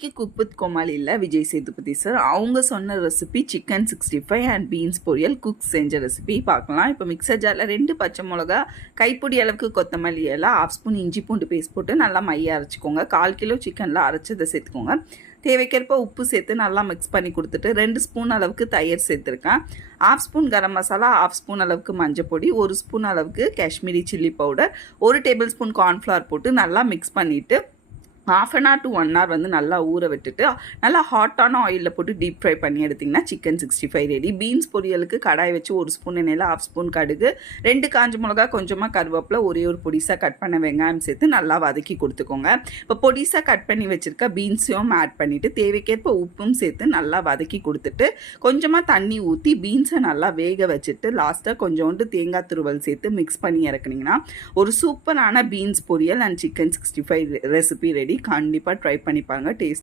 இன்னைக்கு cook with கோமாளியில் Vijay Sethupathi sir அவங்க சொன்ன ரெசிபி சிக்கன் 65 அண்ட் பீன்ஸ் பொரியல் குக் செஞ்ச ரெசிபி பார்க்கலாம். இப்போ மிக்சர் ஜாரில் 2 பச்சை மிளகா, கைப்பிடி அளவுக்கு கொத்தமல்லி இலை, 1/2 ஸ்பூன் இஞ்சி பூண்டு பேஸ்ட் போட்டு நல்லா மைய அரைச்சிக்கோங்க. 1/4 கிலோ சிக்கனில் அரைச்சதை சேர்த்துக்கோங்க. தேவைக்கேற்ப உப்பு சேர்த்து நல்லா மிக்ஸ் பண்ணி கொடுத்துட்டு 2 ஸ்பூன் அளவுக்கு தயிர் சேர்த்துருக்கேன். 1/2 ஸ்பூன் கரம் மசாலா, 1/2 ஸ்பூன் அளவுக்கு மஞ்சள் பொடி, 1 ஸ்பூன் அளவுக்கு Kashmiri chilli powder, 1 table spoon cornflour போட்டு நல்லா மிக்ஸ் பண்ணிவிட்டு 1/2 an hour to 1 hour வந்து நல்லா ஊற விட்டுட்டு நல்லா ஹாட்டான ஆயிலில் போட்டு டீப் ஃப்ரை பண்ணி எடுத்திங்கன்னா சிக்கன் 65 ரெடி. பீன்ஸ் பொரியலுக்கு கடாய் வச்சு 1 ஸ்பூன் எண்ணெயில் 1/2 ஸ்பூன் கடுகு, 2 காஞ்ச மிளகா, கொஞ்சமாக கருவேப்பிலை, ஒரே ஒரு பொடிசாக கட் பண்ண வெங்காயம் சேர்த்து நல்லா வதக்கி கொடுத்துக்கோங்க. இப்போ பொடிசாக கட் பண்ணி வச்சுருக்க பீன்ஸையும் ஆட் பண்ணிவிட்டு தேவைக்கேற்ப உப்பும் சேர்த்து நல்லா வதக்கி கொடுத்துட்டு கொஞ்சமாக தண்ணி ஊற்றி பீன்ஸை நல்லா வேக வச்சுட்டு லாஸ்ட்டாக கொஞ்சோண்டு தேங்காய் துருவல் சேர்த்து மிக்ஸ் பண்ணி இறக்குனீங்கன்னா ஒரு சூப்பரான பீன்ஸ் பொரியல் அண்ட் சிக்கன் 65 ரெசிபி ரெடி. கண்டிப்பாக ட்ரை பண்ணி பாருங்கள். டேஸ்ட்